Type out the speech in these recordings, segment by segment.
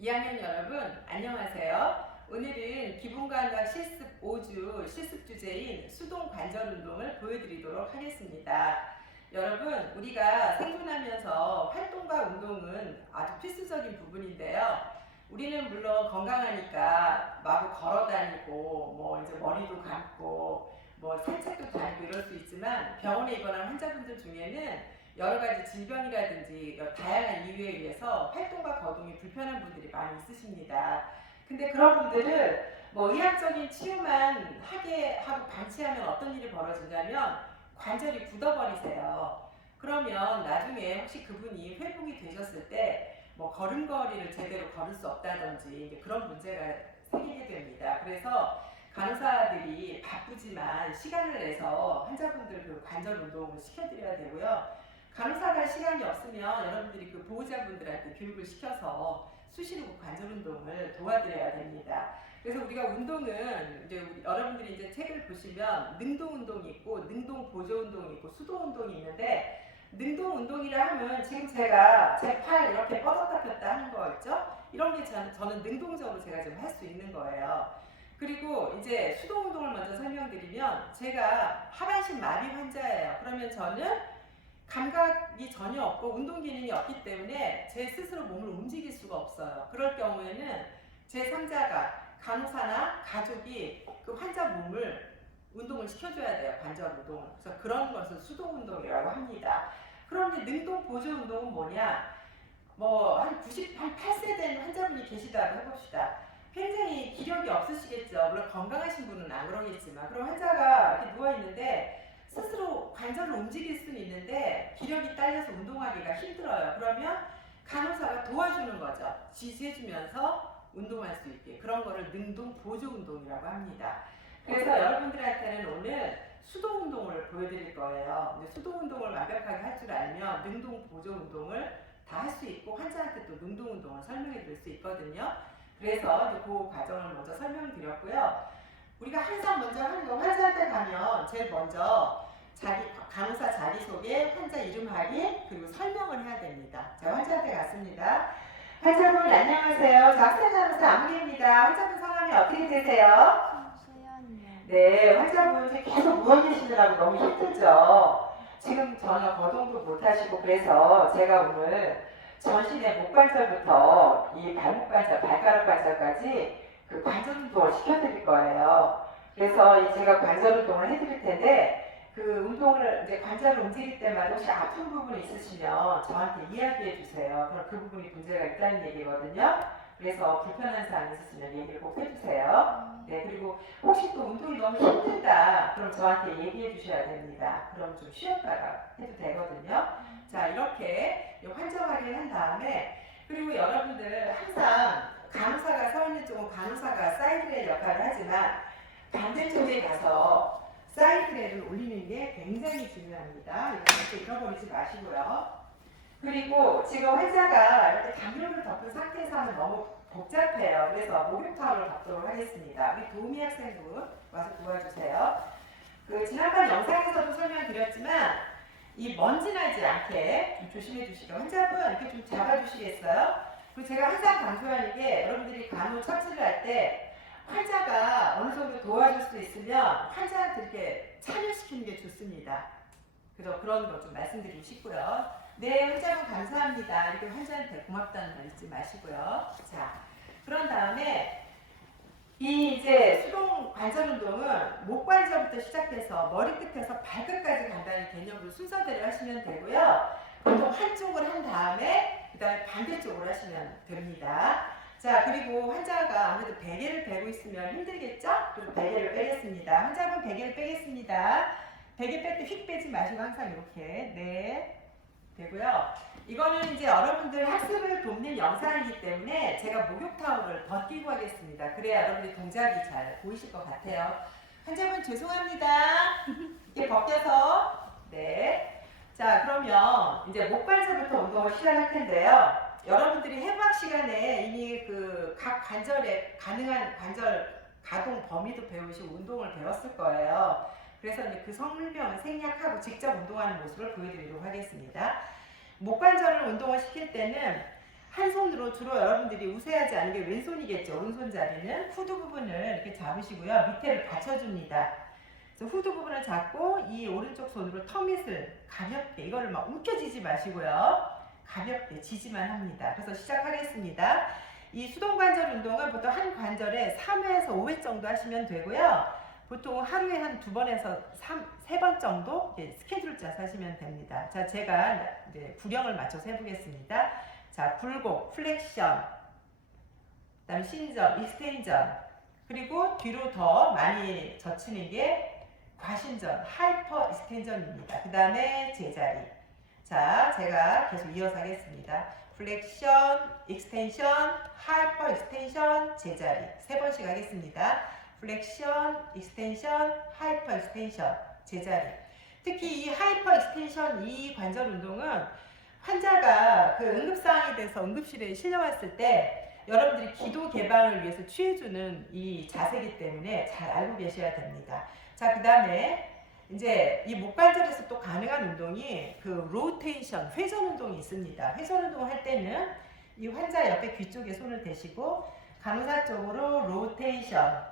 2학년 여러분 안녕하세요. 오늘은 기본과학 실습 5주 실습 주제인 수동 관절 운동을 보여드리도록 하겠습니다. 여러분, 우리가 생존하면서 활동과 운동은 아주 필수적인 부분인데요. 우리는 물론 건강하니까 마구 걸어 다니고 이제 머리도 감고 산책도 다니고 이럴 수 있지만 병원에 입원한 환자분들 중에는 여러 가지 질병이라든지 다양한 이유에 의해서 활동과 거동이 불편한 분들이 많이 있으십니다. 근데 그런 분들을 의학적인 치료만 하게 하고 방치하면 어떤 일이 벌어지냐면 관절이 굳어버리세요. 그러면 나중에 혹시 그분이 회복이 되셨을 때 걸음걸이를 제대로 걸을 수 없다든지 그런 문제가 생기게 됩니다. 그래서 간호사들이 바쁘지만 시간을 내서 환자분들 그 관절 운동을 시켜드려야 되고요. 간호사가 시간이 없으면 여러분들이 그 보호자분들한테 교육을 시켜서 수시로 관절 운동을 도와드려야 됩니다. 그래서 우리가 운동은 이제 여러분들이 이제 책을 보시면 능동 운동이 있고 능동 보조 운동이 있고 수동 운동이 있는데 능동 운동이라 하면 지금 제가 제 팔 이렇게 뻗었다 폈다 하는 거 있죠? 이런 게 저는 능동적으로 제가 좀 할 수 있는 거예요. 그리고 이제 수동 운동을 먼저 설명드리면 제가 하반신 마비 환자예요. 그러면 저는 감각이 전혀 없고 운동 기능이 없기 때문에 제 스스로 몸을 움직일 수가 없어요. 그럴 경우에는 제3자가 간호사나 가족이 그 환자 몸을 운동을 시켜줘야 돼요. 관절 운동을. 그래서 그런 것을 수동 운동이라고 합니다. 그럼 이제 능동 보조 운동은 뭐냐? 한 8세 된 환자분이 계시다고 해봅시다. 굉장히 기력이 없으시겠죠. 물론 건강하신 분은 안 그러겠지만 그럼 환자가 이렇게 누워있는데 스스로 관절을 움직일 수는 있는데 기력이 딸려서 운동하기가 힘들어요. 그러면 간호사가 도와주는 거죠. 지지해주면서 운동할 수 있게. 그런 거를 능동 보조 운동이라고 합니다. 그래서 여러분들한테는 오늘 수동 운동을 보여드릴 거예요. 근데 수동 운동을 완벽하게 할 줄 알면 능동 보조 운동을 다 할 수 있고 환자한테 또 능동 운동을 설명해 드릴 수 있거든요. 그래서 이제 그 과정을 먼저 설명드렸고요. 우리가 항상 먼저 하는 거 환자한테 가면 제일 먼저 자기 간호사 자기소개, 환자 이름 확인, 그리고 설명을 해야 됩니다. 제가 환자한테 갔습니다. 환자분 안녕하세요. 저 학생 간호사 안무개입니다. 환자분 성함이 어떻게 되세요? 수연이요. 네, 환자분 계속 누워 계시느라고 너무 힘들죠. 지금 전혀 거동도 못 하시고 그래서 제가 오늘 전신의 목관절부터 이 발목 관절, 발가락 관절까지 그 관절 운동을 시켜드릴 거예요. 그래서 제가 관절 운동을 해드릴 텐데 그 운동을 이제 관절을 움직일 때마다 혹시 아픈 부분이 있으시면 저한테 이야기해 주세요. 그럼 그 부분이 문제가 있다는 얘기거든요. 그래서 불편한 사항이 있으시면 얘기를 꼭 해주세요. 네, 그리고 혹시 또 운동이 너무 힘들다 그럼 저한테 얘기해 주셔야 됩니다. 그럼 좀 쉬었다가 해도 되거든요. 자, 이렇게 환자 확인을 한 다음에 그리고 여러분들 항상 간호사가 서 있는 쪽은 간호사가 사이드레일 역할을 하지만 반대쪽에 가서 사이드레일을 올리는 게 굉장히 중요합니다. 이거 절대 잃어버리지 마시고요. 그리고 지금 환자가 이렇게 담요를 덮은 상태에서 하면 너무 복잡해요. 그래서 목욕 타올을 덮도록 하겠습니다. 우리 도우미 학생분 와서 도와주세요. 그 지난번 영상에서도 설명드렸지만 이 먼지 나지 않게 좀 조심해 주시고 환자분 이렇게 좀 잡아주시겠어요? 그리고 제가 항상 강조하는 게 여러분들이 간호 처치를 할 때 환자가 어느 정도 도와줄 수 있으면 환자한테 이렇게 참여시키는 게 좋습니다. 그래서 그런 거 좀 말씀드리고 싶고요. 네, 환자분 감사합니다. 이렇게 환자한테 고맙다는 말 잊지 마시고요. 자, 그런 다음에 이제 수동 관절 운동은 목 관절부터 시작해서 머리끝에서 발끝까지 간다는 개념으로 순서대로 하시면 되고요. 보통 한쪽을 한 다음에 그 다음에 반대쪽으로 하시면 됩니다. 자, 그리고 환자가 아무래도 베개를 베고 있으면 힘들겠죠? 그래서 베개를 빼겠습니다. 환자분 베개를 빼겠습니다. 베개 뺄 때 휙 빼지 마시고 항상 이렇게 네 되고요. 이거는 이제 여러분들 학습을 돕는 영상이기 때문에 제가 목욕 타올을 벗기고 하겠습니다. 그래야 여러분들 동작이 잘 보이실 것 같아요. 환자분 죄송합니다. 이게 벗겨서 네. 자, 그러면 이제 목 관절부터 운동을 시작할 텐데요. 여러분들이 해부학 시간에 이미 그 각 관절에 가능한 관절 가동 범위도 배우시고 운동을 배웠을 거예요. 그래서 이제 그 설명을 생략하고 직접 운동하는 모습을 보여드리도록 하겠습니다. 목 관절을 운동을 시킬 때는 한 손으로 주로 여러분들이 우세하지 않은 게 왼손이겠죠. 오른손 자리는 후두 부분을 이렇게 잡으시고요. 밑에를 받쳐줍니다. 그래서 후두 부분을 잡고 이 오른쪽 손으로 턱밑을 가볍게, 이거를 막 움켜쥐지 마시고요. 가볍게 지지만 합니다. 그래서 시작하겠습니다. 이 수동관절 운동은 보통 한 관절에 3회에서 5회 정도 하시면 되고요. 보통 하루에 한 2번에서 3번 정도 스케줄 짜서 하시면 됩니다. 자, 제가 이제 구령을 맞춰서 해보겠습니다. 자, 굴곡, 플렉션, 그다음 신전, 익스텐전, 그리고 뒤로 더 많이 젖히는 게 과신전, 하이퍼 익스텐전입니다. 그 다음에 제자리. 자, 제가 계속 이어서 하겠습니다. 플렉션, 익스텐션, 하이퍼 익스텐션, 제자리. 3번씩 하겠습니다. 플렉션, 익스텐션, 하이퍼 익스텐션, 제자리. 특히 이 하이퍼 익스텐션 이 관절 운동은 환자가 그 응급상황이 돼서 응급실에 실려왔을 때 여러분들이 기도 개방을 위해서 취해주는 이 자세이기 때문에 잘 알고 계셔야 됩니다. 자, 그 다음에 이제 이 목관절에서 또 가능한 운동이 그 로테이션, 회전 운동이 있습니다. 회전 운동을 할 때는 이 환자 옆에 귀 쪽에 손을 대시고 간호사 쪽으로 로테이션,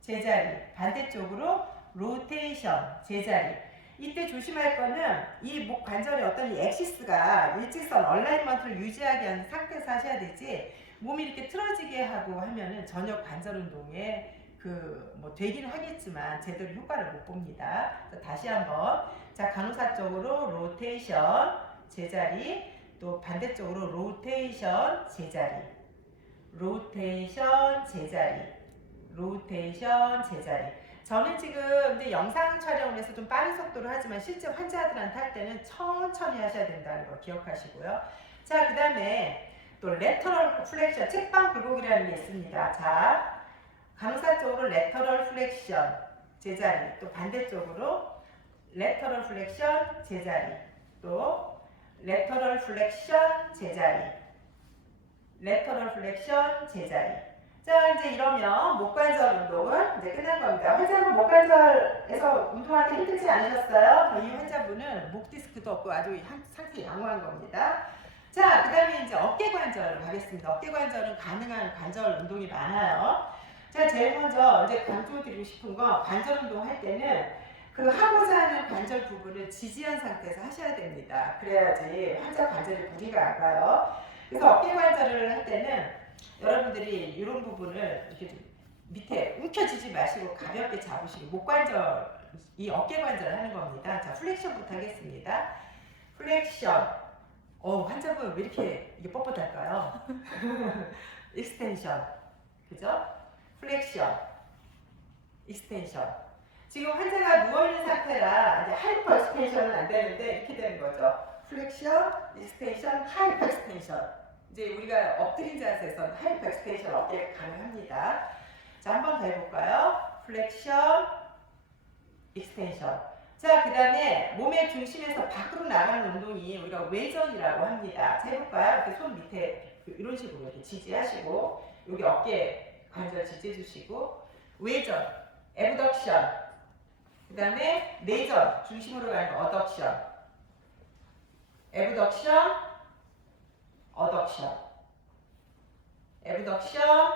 제자리, 반대쪽으로 로테이션, 제자리. 이때 조심할 거는 이 목 관절의 어떤 이 엑시스가 일직선 얼라이먼트를 유지하게 하는 상태에서 하셔야 되지, 몸이 이렇게 틀어지게 하고 하면은 전혀 관절 운동에 뭐 되긴 하겠지만 제대로 효과를 못 봅니다. 다시 한번. 자, 간호사 쪽으로 로테이션, 제자리, 또 반대쪽으로 로테이션, 제자리, 로테이션, 제자리, 로테이션, 제자리. 저는 지금 근데 영상 촬영을 해서 좀 빠른 속도로 하지만 실제 환자들한테 할 때는 천천히 하셔야 된다는 거 기억하시고요. 자, 그 다음에 또 레터럴 플렉션, 책방 굴곡이라는 게 있습니다. 자, 간호사 쪽으로 레터럴 플렉션, 제자리, 또 반대쪽으로 레터럴 플렉션, 제자리, 또 레터럴 플렉션, 제자리, 레터럴 플렉션, 제자리. 자, 이제 이러면 목관절 운동은 이제 끝난 겁니다. 환자분 목관절에서 운동할 때 힘들지 않으셨어요? 이 환자분은 목 디스크도 없고 아주 상태 양호한 겁니다. 자, 그 다음에 이제 어깨관절 가겠습니다. 어깨관절은 가능한 관절 운동이 많아요. 자, 제일 먼저 이제 강조드리고 싶은 건 관절 운동 할 때는 그 하고자 하는 관절 부분을 지지한 상태에서 하셔야 됩니다. 그래야지 환자 관절에 무리가 안 가요. 그래서 어깨관절을 할 때는 여러분들이 이런 부분을 이렇게 좀 밑에 움켜쥐지 마시고 가볍게 잡으시고 목관절, 이 어깨관절을 하는 겁니다. 자, 플렉션부터 하겠습니다. 플렉션. 환자분 왜 이렇게 이게 뻣뻣할까요? 익스텐션. 그죠? 플렉션, 익스텐션. 지금 환자가 누워있는 상태라 이제 하이퍼 익스텐션은 안 되는데 이렇게 되는 거죠. 플렉션, 익스텐션, 하이퍼 익스텐션. 이제 우리가 엎드린 자세에서는 하이퍼 익스텐션 어깨가 가능합니다. 자, 한 번 더 해볼까요? 플렉션, 익스텐션. 자, 그 다음에 몸의 중심에서 밖으로 나가는 운동이 우리가 외전이라고 합니다. 자, 해볼까요? 이렇게 손 밑에 이런 식으로 이렇게 지지하시고 여기 어깨 관절 지지해주시고 외전, 에브덕션, 그 다음에 내전, 중심으로 가는 어덕션, 에브덕션, 어덕션, 에브덕션,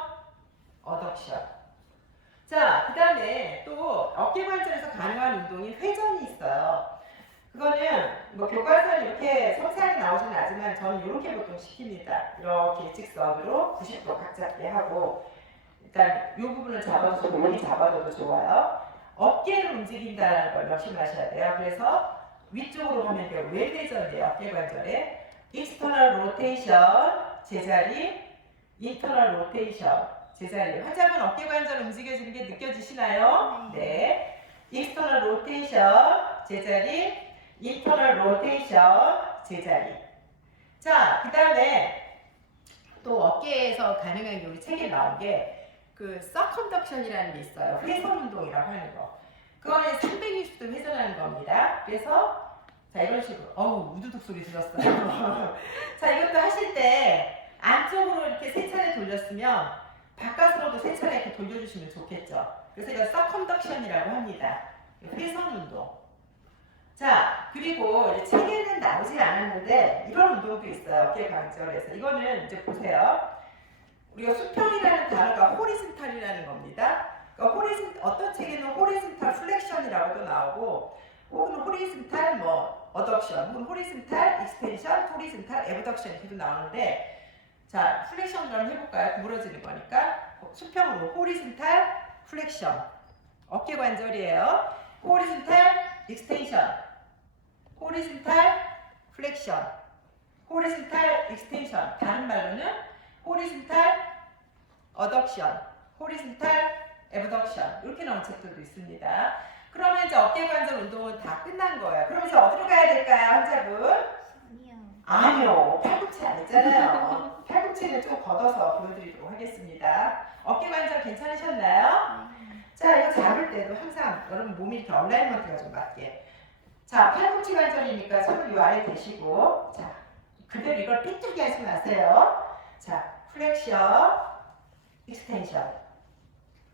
어덕션. 자, 그 다음에 또 어깨관절에서 가능한 운동이 회전이 있어요. 그거는 뭐 교과서는 이렇게 섬세하게 나오지는 않지만 저는 이렇게 보통 시킵니다. 이렇게 일직선으로 90도 각 잡게 하고 일단 이 부분을 잡아도 여기 잡아줘도 좋아요. 어깨를 움직인다는 걸 명심하셔야 돼요. 그래서 위쪽으로 하면 돼요. 외회전이에요. 어깨관절에 익스터널 로테이션, 제자리, 인터널 로테이션, 제자리. 환자분 어깨관절 움직여지는 게 느껴지시나요? 네. 익스터널 로테이션, 제자리, 인터널 로테이션, 제자리. 자, 그 다음에 또 어깨에서 가능한 게 우리 책에 나온 게 그 서컴덕션이라는 게 있어요. 회전 운동이라고 하는 거. 그거는 360도 회전하는 겁니다. 그래서 자, 이런 식으로 우두둑 소리 들었어요. 자, 이것도 하실 때 안쪽으로 이렇게 3차례 돌렸으면 바깥으로도 3차례 이렇게 돌려주시면 좋겠죠. 그래서 이거 서컴덕션이라고 합니다. 회선 운동. 자, 그리고 이제 책에는 나오지 않았는데 이런 운동도 있어요. 어깨 관절에서. 이거는 이제 보세요. 우리가 수평이라는 단어가 호리즌탈이라는 겁니다. 그러니까 어떤 책에는 호리즌탈 플렉션이라고도 나오고, 혹은 호리즌탈 어덕션, 혹은 호리즌탈 익스텐션, 호리즌탈 에브덕션 이렇게도 나오는데, 자, 플렉션을 한번 해볼까요? 구부러지는 거니까 수평으로 호리즌탈 플렉션, 어깨 관절이에요. 호리즌탈 익스텐션, 호리즌탈 플렉션, 호리즌탈 익스텐션. 다른 말로는 호리즌탈 어덕션, 호리즌탈 에브덕션 이렇게 나온 책들도 있습니다. 그러면 이제 어깨 관절 운동은 다 끝난 거예요. 그럼 이제 어디로 가야 될까요, 환자분? 아니요, 팔꿈치 안 했잖아요. 팔꿈치를 좀 걷어서 보여드리도록 하겠습니다. 어깨 관절 괜찮으셨나요? 자, 이거 잡을 때도 항상 여러분 몸이 이렇게 얼라이먼트가 좀 맞게. 자, 팔꿈치 관절이니까 손을 이 아래 대시고, 자, 그대로 이걸 삐뚤게 하지 마세요. 자, 플렉션, 익스텐션,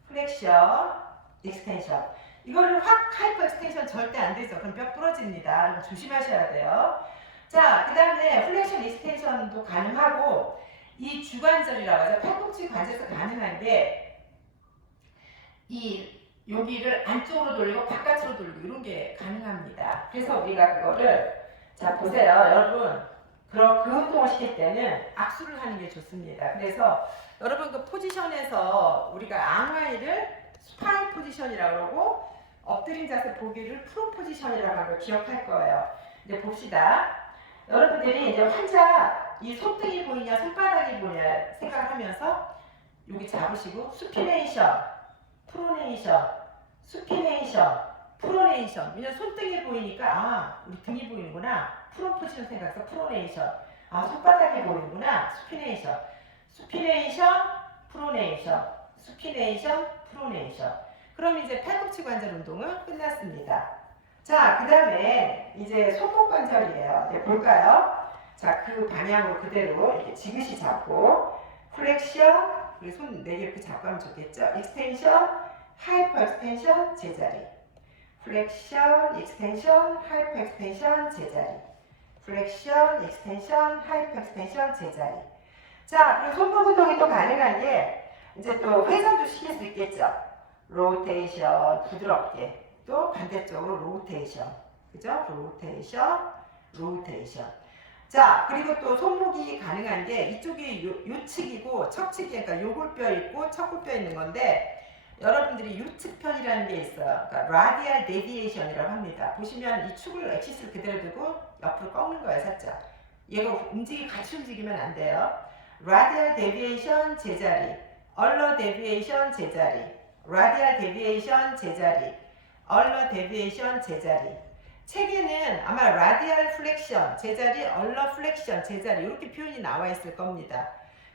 플렉션, 익스텐션. 이거를 확 하이퍼 익스텐션 절대 안 되죠. 그럼 뼈 부러집니다. 그럼 조심하셔야 돼요. 자, 그 다음에 플렉션 익스텐션도 가능하고, 이 주관절이라고 하죠. 팔꿈치 관절에서 가능한데, 여기를 안쪽으로 돌리고 바깥으로 돌리고 이런 게 가능합니다. 그래서 우리가 그거를, 자, 보세요. 여러분, 그 운동을 시킬 때는 악수를 하는 게 좋습니다. 그래서 여러분 그 포지션에서 우리가 앙하이를 스파인 포지션이라고 그러고, 엎드린 자세 보기를 프로 포지션이라고 하는 걸 기억할 거예요. 이제 봅시다. 여러분들이 이제 환자 이 손등이 보이냐 손바닥이 보이냐 생각하면서 여기 잡으시고 수피네이션, 프로네이션, 수피네이션, 프로네이션. 왜냐면 손등이 보이니까 우리 등이 보이는구나. 프로 포지션 생각해서 프로네이션. 손바닥이 보이는구나. 수피네이션, 수피네이션, 프로네이션, 수피네이션, 프로네이션. 그럼 이제 팔꿈치 관절 운동은 끝났습니다. 자, 그 다음에 이제 손목 관절이에요. 네, 볼까요? 자, 그 방향으로 그대로 이렇게 지그시 잡고, 플렉션, 우리 손 4개 이렇게 잡고 하면 좋겠죠? 익스텐션, 하이퍼 익스텐션, 제자리. 플렉션, 익스텐션, 하이퍼 익스텐션, 제자리. 플렉션, 익스텐션, 하이퍼 익스텐션, 제자리. 자, 그리고 손목 운동이 또 가능한 게, 이제 또 회전도 시킬 수 있겠죠? 로테이션, 부드럽게. 또 반대쪽으로 로테이션. 그죠? 로테이션, 로테이션. 자, 그리고 또 손목이 가능한 게 이쪽이 요측이고 척측이, 그러니까 요골뼈 있고 척골뼈 있는 건데, 여러분들이 요측편이라는 게 있어요. 그러니까 라디알 데비에이션이라고 합니다. 보시면 이 축을 엑시스를 그대로 두고 옆으로 꺾는 거예요, 살짝. 얘가 같이 움직이면 안 돼요. 라디알 데비에이션 제자리, 얼러 데비에이션 제자리, 라디알 데비에이션 제자리, 얼러 데비에이션 제자리. 책에는 아마 라디알 플렉션 제자리, 얼러 플렉션 제자리 이렇게 표현이 나와 있을 겁니다.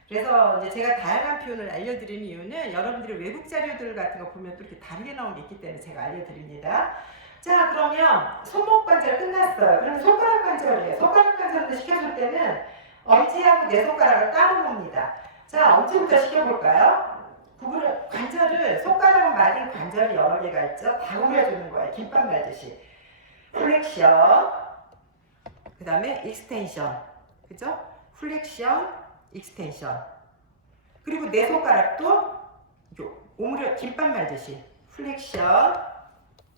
그래서 이제 제가 다양한 표현을 알려드리는 이유는 여러분들이 외국 자료들 같은 거 보면 또 이렇게 다르게 나온 게 있기 때문에 제가 알려드립니다. 자, 그러면 손목 관절 끝났어요. 그럼 손가락 관절이에요. 손가락 관절도 시켜줄 때는 엄지하고 네 손가락을 따로 놉니다. 자, 엄지부터 시켜볼까요? 관절을, 손가락은 말린 관절이 여러 개가 있죠. 다 구겨주는 거예요. 김밥 말듯이. 플렉션, 그 다음에 익스텐션, 그죠? 플렉션, 익스텐션. 그리고 네 손가락도 오므려 김밥 말듯이 플렉션,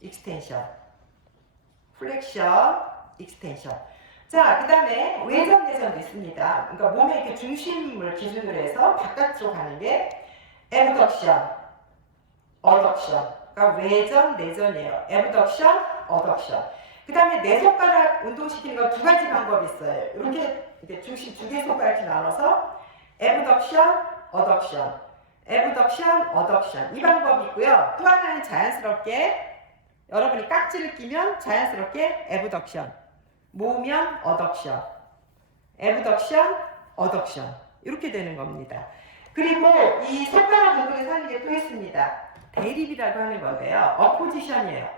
익스텐션, 플렉션, 익스텐션. 자, 그 다음에 외전 내전도 있습니다. 그러니까 몸의 이렇게 중심을 기준으로 해서 바깥쪽 가는 게 에브덕션, 어덕션. 그러니까 외전 내전이에요. 에브덕션, 어덕션. 그 다음에 네 손가락 운동시키는 건 두 가지 방법이 있어요. 이렇게 중심 두 개 손가락이 나눠서 에브덕션, 어덕션, 에브덕션, 어덕션 이 방법이 있고요. 또 하나는 자연스럽게 여러분이 깍지를 끼면 자연스럽게 에브덕션, 모으면 어덕션, 에브덕션, 어덕션 이렇게 되는 겁니다. 그리고 이 손가락 운동에서 하는 게 또 있습니다. 대립이라고 하는 건데요. 어포지션이에요.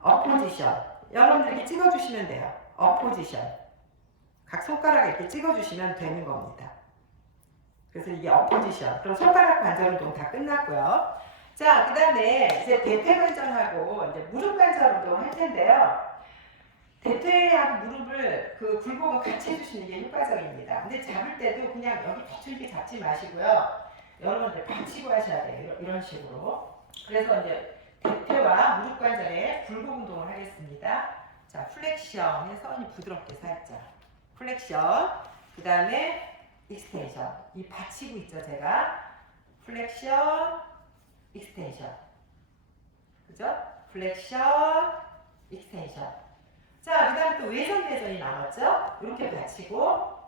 어포지션. 여러분들이 찍어주시면 돼요. 어포지션. 각 손가락을 이렇게 찍어주시면 되는 겁니다. 그래서 이게 어포지션. 그럼 손가락 관절 운동 다 끝났고요. 자, 그 다음에 이제 대퇴관절하고 이제 무릎 관절 운동을 할 텐데요. 대퇴하고 무릎을 그 굴곡을 같이 해주시는 게 효과적입니다. 근데 잡을 때도 그냥 여기 대충 이렇게 잡지 마시고요. 여러분들 받치고 하셔야 돼요. 이런 식으로. 그래서 이제 대퇴와 무릎 관절에 굴곡 운동을 하겠습니다. 자, 플렉션 해서 부드럽게 살짝. 플렉션. 그 다음에 익스텐션. 이 받치고 있죠, 제가. 플렉션, 익스텐션. 그죠? 플렉션, 익스텐션. 자, 그 다음에 또 외전 대전이 남았죠? 이렇게 받치고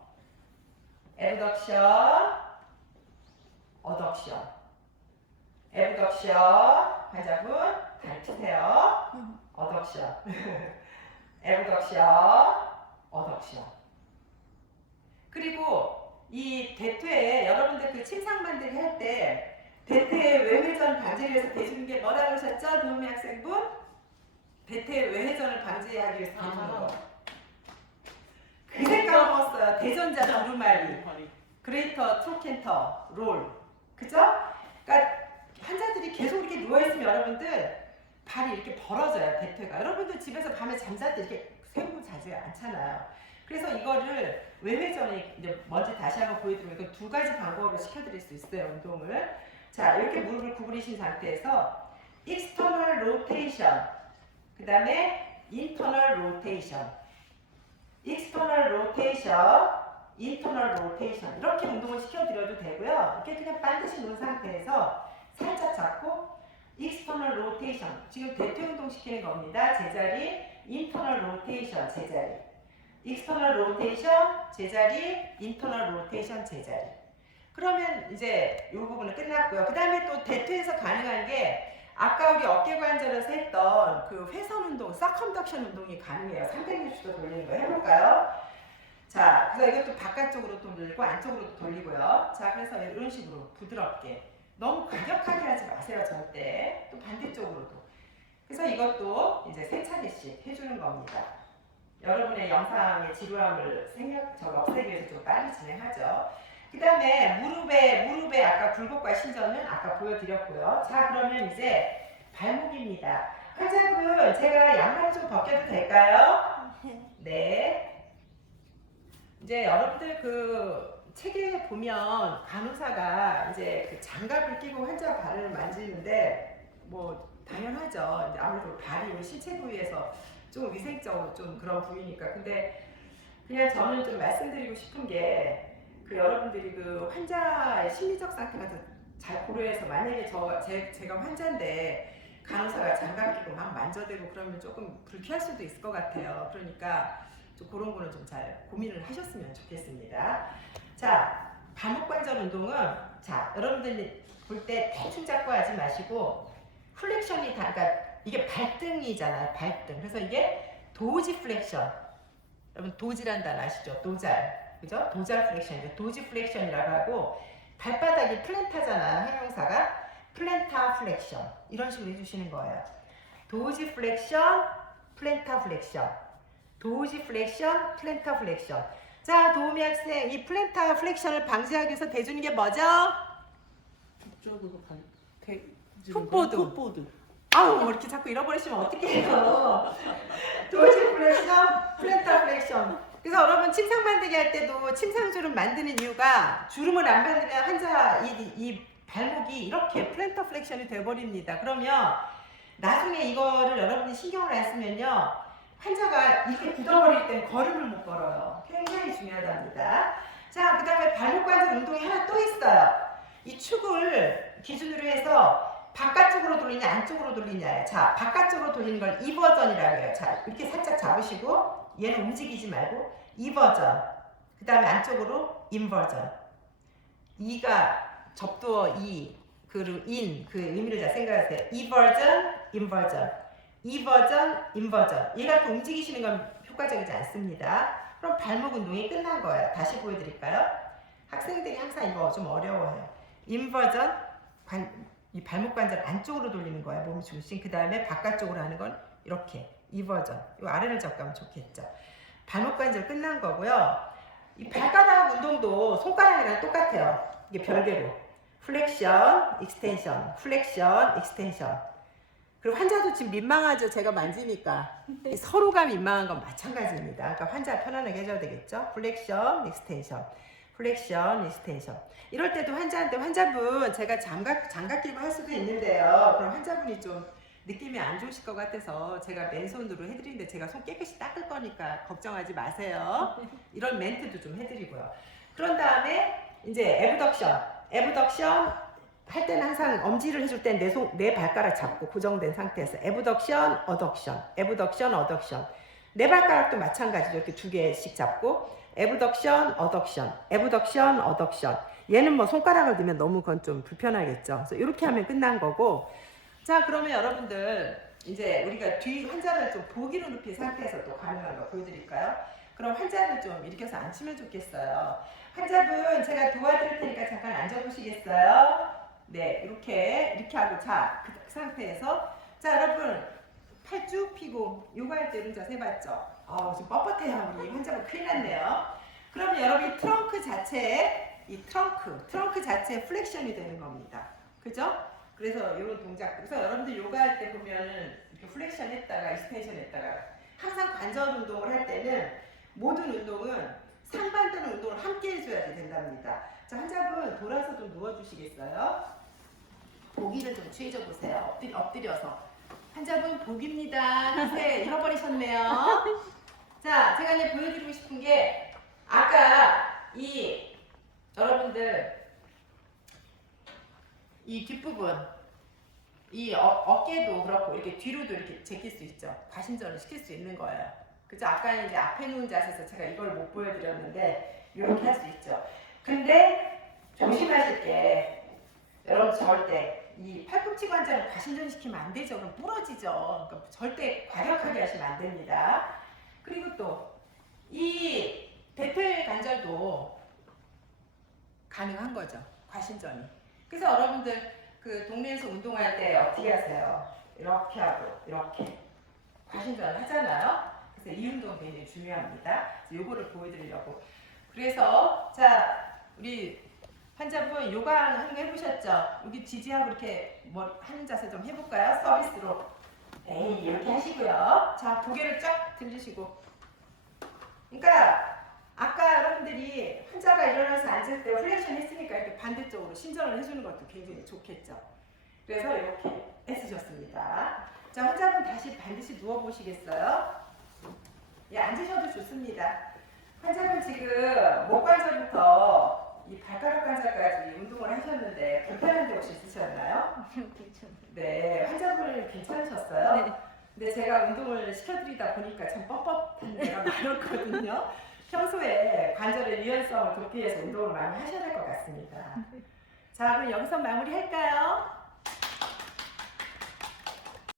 애브덕션, 어덕션. 애브덕션. 환자분 다리 펴세요. 어덕션. 애브덕션, 어덕션. 그리고 이 대퇴에 여러분들 그 침상 만들기 할 때 대퇴 외회전 방지를 위해서 대주는 게 뭐라고 하셨죠? 도우미 학생분? 대퇴 외회전을 방지하기 위해서 대주는 거. 그새 까먹었어요. 대전자 두루마리, 그레이터 트로켄터 롤. 그죠? 그러니까 환자들이 계속 이렇게 누워있으면 여러분들 발이 이렇게 벌어져요. 대퇴가. 여러분들 집에서 밤에 잠잘 때 이렇게 세우고 자지 않잖아요. 그래서 이거를 외회전에 이제 먼저 다시 한번 보여드리면 이거 두 가지 방법으로 시켜드릴 수 있어요. 운동을. 자, 이렇게 무릎을 구부리신 상태에서 external rotation, 그 다음에 internal rotation, external rotation, internal rotation 이렇게 운동을 시켜드려도 되고요. 이렇게 그냥 반드시 놓은 상태에서 살짝 잡고 external rotation, 지금 대퇴 운동 시키는 겁니다. 제자리, internal rotation, 제자리, external rotation, 제자리, internal rotation, 제자리. 그러면 이제 이 부분은 끝났고요. 그 다음에 또 대퇴에서 가능한 게 아까 우리 어깨 관절에서 했던 그 회선 운동, 서컴덕션 운동이 가능해요. 360도 돌리는 거 해볼까요? 자, 그래서 이것도 바깥쪽으로 돌리고 안쪽으로 돌리고요. 자, 그래서 이런 식으로 부드럽게. 너무 과격하게 하지 마세요, 절대. 또 반대쪽으로도. 그래서 이것도 이제 3차례씩 해주는 겁니다. 여러분의 영상의 지루함을 없애기 위해서 좀 빨리 진행하죠. 그 다음에 무릎에 아까 굴곡과 신전은 아까 보여드렸고요. 자, 그러면 이제 발목입니다. 환자분, 제가 양말 좀 벗겨도 될까요? 네. 이제 여러분들 그 책에 보면 간호사가 이제 그 장갑을 끼고 환자 발을 만지는데 뭐 당연하죠. 이제 아무래도 발이 우리 신체 부위에서 좀 위생적으로 좀 그런 부위니까. 근데 그냥 저는 좀 말씀드리고 싶은 게 그 여러분들이 그 환자의 심리적 상태가 잘 고려해서 만약에 제가 환자인데 간호사가 장갑 끼고 막 만져대고 그러면 조금 불쾌할 수도 있을 것 같아요. 그러니까 좀 그런 거는 좀 잘 고민을 하셨으면 좋겠습니다. 자, 발목 관절 운동은 자, 여러분들이 볼 때 대충 잡고 하지 마시고 플렉션이 다, 그러니까 이게 발등이잖아요. 발등. 그래서 이게 도지 플렉션. 여러분 도지란 단어 아시죠? 도잘. 그죠? 도잘 플렉션이죠. 도지 플렉션이라고 하고 발바닥이 플랜타잖아요. 형용사가. 플랜타 플렉션. 이런 식으로 해주시는 거예요. 도지 플렉션, 플랜타 플렉션. 도지 플렉션, 플랜타 플렉션. 자, 도우미 학생, 이 플랜타 플렉션을 방지하기 위해서 대주는 게 뭐죠? 풋보드. 아우, 뭐 이렇게 자꾸 잃어버리시면 어떡해요. 도지 플렉션, 플랜타 플렉션. 그래서 여러분 침상 만들기 할 때도 침상주름 만드는 이유가 주름을 안 만들면 환자 이 발목이 이렇게 플랜터 플렉션이 돼버립니다. 그러면 나중에 이거를 여러분이 신경을 안 쓰면요 환자가 이렇게 굳어버릴 땐 걸음을 못 걸어요. 굉장히 중요하답니다. 자, 그 다음에 발목 관절 운동이 하나 또 있어요. 이 축을 기준으로 해서 바깥쪽으로 돌리냐 안쪽으로 돌리냐예요. 자, 바깥쪽으로 돌리는 걸 이버전이라고 해요. 자, 이렇게 살짝 잡으시고 얘는 움직이지 말고 이버전. 그 다음에 안쪽으로 인버전. 이가 접두어 이 그리고 인 그 의미를 잘 생각하세요. 이버전, 인버전. 이버전, 인버전. 얘가 이렇게 움직이시는 건 효과적이지 않습니다. 그럼 발목 운동이 끝난 거예요. 다시 보여드릴까요? 학생들이 항상 이거 좀 어려워해요. 인버전, 이 발목 관절 안쪽으로 돌리는 거예요. 몸 중심. 그 다음에 바깥쪽으로 하는 건 이렇게 이버전. 이 아래를 잡으면 좋겠죠. 발목 관절 끝난 거고요. 이 발가락 운동도 손가락이랑 똑같아요. 이게 별개로. 플렉션, 익스텐션, 플렉션, 익스텐션. 그리고 환자도 지금 민망하죠. 제가 만지니까. 서로가 민망한 건 마찬가지입니다. 그러니까 환자 편안하게 해줘야 되겠죠. 플렉션, 익스텐션. 플렉션, 익스텐션. 이럴 때도 환자분 제가 장갑 끼고 할 수도 있는데요. 그럼 환자분이 좀 느낌이 안 좋으실 것 같아서 제가 맨손으로 해드리는데 제가 손 깨끗이 닦을 거니까 걱정하지 마세요. 이런 멘트도 좀 해드리고요. 그런 다음에 이제 에브덕션 할 때는 항상 엄지를 해줄 땐 내 발가락 잡고 고정된 상태에서 에브덕션, 어덕션, 에브덕션, 어덕션. 내 발가락도 마찬가지죠. 이렇게 2개씩 잡고 에브덕션, 어덕션, 에브덕션, 어덕션. 얘는 뭐 손가락을 넣으면 너무 그건 좀 불편하겠죠. 그래서 이렇게 하면 끝난 거고. 자, 그러면 여러분들 이제 우리가 뒤 환자를 좀 보기로 눕힌 상태에서 또 가능한 거 보여드릴까요? 그럼 환자를 좀 일으켜서 앉히면 좋겠어요. 환자분 제가 도와드릴 테니까 잠깐 앉아보시겠어요? 네, 이렇게 하고 자, 그 상태에서 자, 여러분 팔 쭉 펴고 요가할 때 이런 자세 해봤죠? 지금 뻣뻣해요. 우리 환자분 큰일 났네요. 그러면 여러분 이 트렁크 자체에 플렉션이 되는 겁니다. 그죠? 그래서 이런 동작. 그래서 여러분들 요가할 때 보면은 이렇게 플렉션 했다가 익스텐션 했다가 항상 관절 운동을 할 때는 모든 운동은 상반되는 운동을 함께 해줘야지 된답니다. 자, 환자분 돌아서 좀 누워주시겠어요? 보기를 좀 취해줘 보세요. 엎드려서. 환자분 복입니다. 자세 잃어버리셨네요. 자, 제가 이제 보여드리고 싶은 게 아까 여러분들 이 뒷부분 이 어깨도 그렇고 이렇게 뒤로도 이렇게 제낄 수 있죠. 과신전을 시킬 수 있는 거예요. 그죠? 아까는 이제 앞에 누운 자세에서 제가 이걸 못 보여드렸는데 이렇게 할 수 있죠. 근데 조심하실 게 여러분 절대 이 팔꿈치 관절을 과신전 시키면 안 되죠. 그럼 부러지죠. 그러니까 절대 과격하게 하시면 안 됩니다. 그리고 또 이 대퇴 관절도 가능한 거죠. 과신전이. 그래서 여러분들 그 동네에서 운동할 때 어떻게 하세요? 이렇게 하고 이렇게 과신전을 하잖아요. 그래서 이 운동 굉장히 중요합니다. 요거를 보여드리려고. 그래서 자, 우리 환자분 요가 하는 거 해보셨죠? 여기 지지하고 이렇게 뭐 하는 자세 좀 해볼까요? 서비스로. 에이, 이렇게 하시고요. 자, 고개를 쫙 들리시고. 그러니까 아까 여러분들이 환자가 일어나서 앉을 때 플렉션 했으니까 이렇게 반대쪽으로 신전을 해주는 것도 굉장히 좋겠죠. 그래서 이렇게 애쓰셨습니다. 자, 환자분 다시 반드시 누워보시겠어요? 예, 앉으셔도 좋습니다. 환자분 지금 목 관절부터 이 발가락 관절까지 운동을 하셨는데 불편한 데 혹시 있으셨나요? 네, 환자분 괜찮으셨어요? 네. 근데 제가 운동을 시켜드리다 보니까 참 뻣뻣한 데가 많았거든요. 평소에 관절의 유연성을 돕기 위해서 운동을 많이 하셔야 될 것 같습니다. 자, 그럼 여기서 마무리할까요?